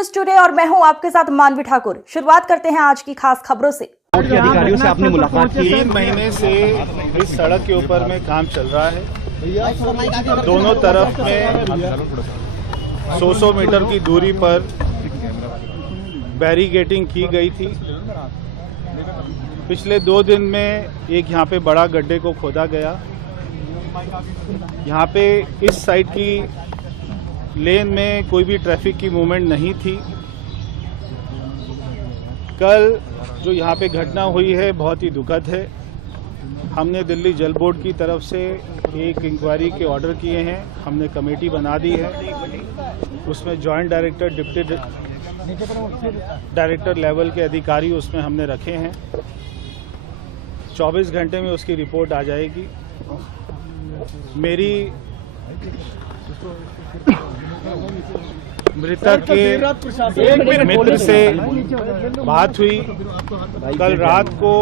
News today और मैं हूं आपके साथ मानवी ठाकुर। शुरुआत करते हैं आज की खास खबरों से। के अधिकारियों से आपने मुलाकात की? 3 महीने से इस सड़क के ऊपर में काम चल रहा है। दोनों तरफ में 100 मीटर की दूरी पर बैरिकेडिंग की गई थी। पिछले 2 दिन में एक यहाँ पे बड़ा गड्ढे को खोदा गया। यहाँ पे इस साइड की लेन में कोई भी ट्रैफिक की मूवमेंट नहीं थी। कल जो यहाँ पे घटना हुई है बहुत ही दुखद है। हमने दिल्ली जल बोर्ड की तरफ से एक इंक्वायरी के ऑर्डर किए हैं। हमने कमेटी बना दी है, उसमें joint director, deputy director level के अधिकारी उसमें हमने रखे हैं। 24 घंटे में उसकी रिपोर्ट आ जाएगी। मेरी मृतक के मित्र से बात हुई। कल रात को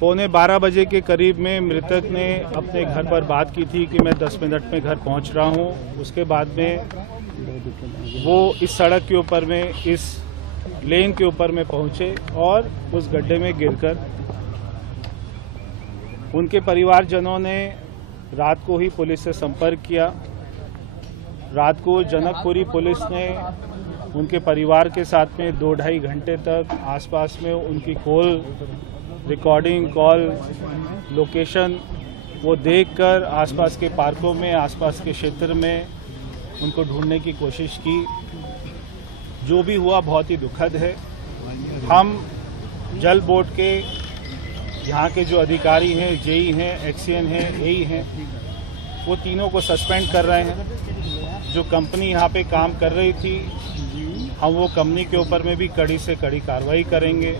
11:15 बजे के करीब में मृतक ने अपने घर पर बात की थी कि मैं 10 मिनट में घर पहुंच रहा हूं। उसके बाद में वो इस सड़क के ऊपर में, इस लेन के ऊपर में पहुंचे और उस गड्ढे में गिरकर उनके परिवारजनों ने रात को ही पुलिस से संपर्क किया। रात को जनकपुरी पुलिस ने उनके परिवार के साथ में 2-2.5 घंटे तक आसपास में उनकी कॉल रिकॉर्डिंग, कॉल लोकेशन वो देखकर आसपास के पार्कों में, आसपास के क्षेत्र में उनको ढूंढने की कोशिश की। जो भी हुआ बहुत ही दुखद है। हम जल बोर्ड के यहाँ के जो अधिकारी हैं, जेई हैं, एक्सीएन हैं, एई हैं, वो तीनों को सस्पेंड कर रहे हैं। जो कंपनी यहाँ पे काम कर रही थी, हम वो कंपनी के ऊपर में भी कड़ी से कड़ी कार्रवाई करेंगे।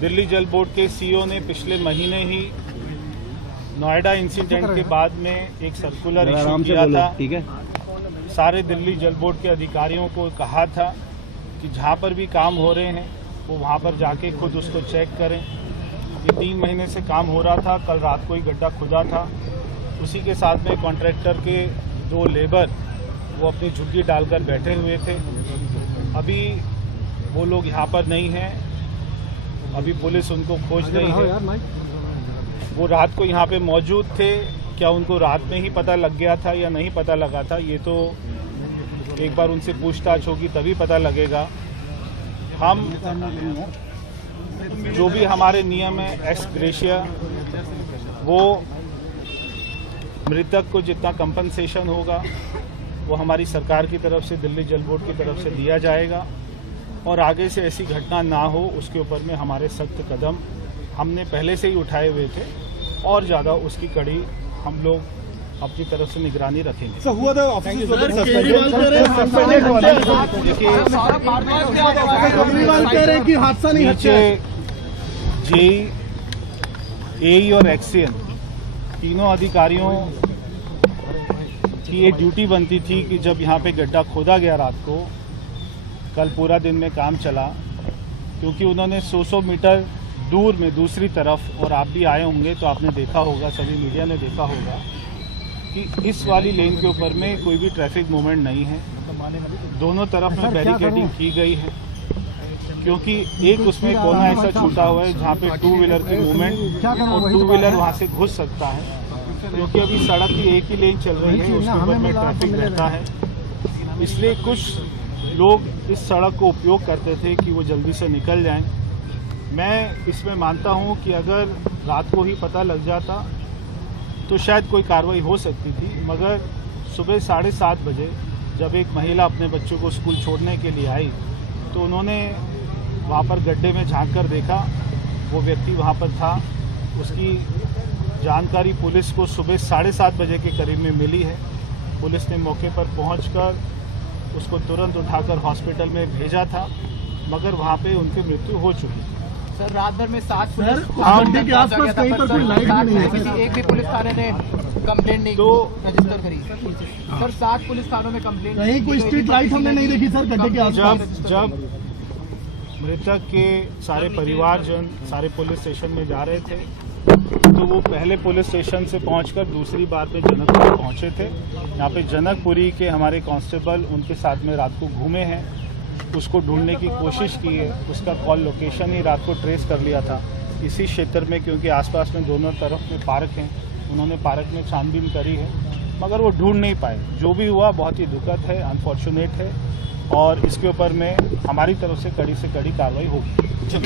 दिल्ली जल बोर्ड के सीईओ ने पिछले महीने ही नोएडा इंसिडेंट के बाद में एक सर्कुलर इशू किया था। सारे दिल्ली जल बोर्ड के अधिकारियों को कहा था कि जहाँ पर भी काम हो रहे हैं वो वहाँ पर जाके खुद उसको चेक करें। ये 3 महीने से काम हो रहा था। कल रात को ही गड्ढा खुदा था। उसी के साथ में कॉन्ट्रैक्टर के 2 लेबर वो अपनी झुग्गी डालकर बैठे हुए थे। अभी वो लोग यहाँ पर नहीं हैं। अभी पुलिस उनको खोज रही है। वो रात को यहाँ पे मौजूद थे। क्या उनको रात में ही पता लग गया था या नहीं पता लगा था, ये तो एक बार उनसे पूछताछ होगी तभी पता लगेगा। हम जो भी हमारे नियम है एक्स ग्रेशिया, वो मृतक को जितना कंपनसेशन होगा वो हमारी सरकार की तरफ से, दिल्ली जल बोर्ड की तरफ से दिया जाएगा। और आगे से ऐसी घटना ना हो उसके ऊपर में हमारे सख्त कदम हमने पहले से ही उठाए हुए थे और ज़्यादा उसकी कड़ी हम लोग अपनी तरफ से निगरानी रखेंगे। नीचे जेई, एई और एक्सीएन तीनों अधिकारियों की ये ड्यूटी बनती थी कि जब यहाँ पे गड्ढा खोदा गया रात को, कल पूरा दिन में काम चला, क्योंकि उन्होंने 100 मीटर दूर में दूसरी तरफ, और आप भी आए होंगे तो आपने देखा होगा, सभी मीडिया ने देखा होगा कि इस वाली लेन के ऊपर में कोई भी ट्रैफिक मूवमेंट नहीं है। दोनों तरफ में बैरिकेडिंग की गई है, क्योंकि एक उसमें कोना ऐसा छूटा हुआ है जहाँ पे 2 व्हीलर की मूवमेंट और 2 व्हीलर वहाँ से घुस सकता है, क्योंकि अभी सड़क की एक ही लेन चल रही है, उसके ऊपर में ट्रैफिक रहता है। इसलिए कुछ लोग इस सड़क को उपयोग करते थे कि वो जल्दी से निकल जाएं। मैं इसमें मानता हूं कि अगर रात को ही पता लग जाता तो शायद कोई कार्रवाई हो सकती थी, मगर सुबह 7:30 बजे जब एक महिला अपने बच्चों को स्कूल छोड़ने के लिए आई तो उन्होंने वहां पर गड्ढे में झांक कर देखा, वो व्यक्ति वहां पर था। उसकी जानकारी पुलिस को सुबह 7:30 बजे के करीब में मिली है। पुलिस ने मौके पर पहुंचकर उसको तुरंत उठाकर हॉस्पिटल में भेजा था, मगर वहां पे उनकी मृत्यु हो चुकी है। सर, रात भर में 7 पुलिस के आसपास कहीं पर कोई लाइट भी नहीं है। एक भी पुलिस थाने ने कंप्लेंट नहीं तो रजिस्टर करी। सर, 7 पुलिस थानों में कंप्लेंट कहीं कोई स्ट्रीट लाइट हमने नहीं देखी सर गड्ढे के आसपास। जब मृतक के सारे परिवारजन सारे पुलिस स्टेशन में जा रहे थे, तो वो पहले पुलिस स्टेशन से पहुंचकर दूसरी बार पे जनकपुरी पहुंचे थे। यहाँ पे जनकपुरी के हमारे कांस्टेबल उनके साथ में रात को घूमे हैं, उसको ढूंढने की कोशिश की है। उसका कॉल लोकेशन ही रात को ट्रेस कर लिया था इसी क्षेत्र में, क्योंकि आसपास में दोनों तरफ में पार्क हैं। उन्होंने पार्क में छानबीन करी है मगर वो ढूंढ नहीं पाए। जो भी हुआ बहुत ही दुखद है, अनफॉर्चुनेट है, और इसके ऊपर में हमारी तरफ से कड़ी कार्रवाई होगी।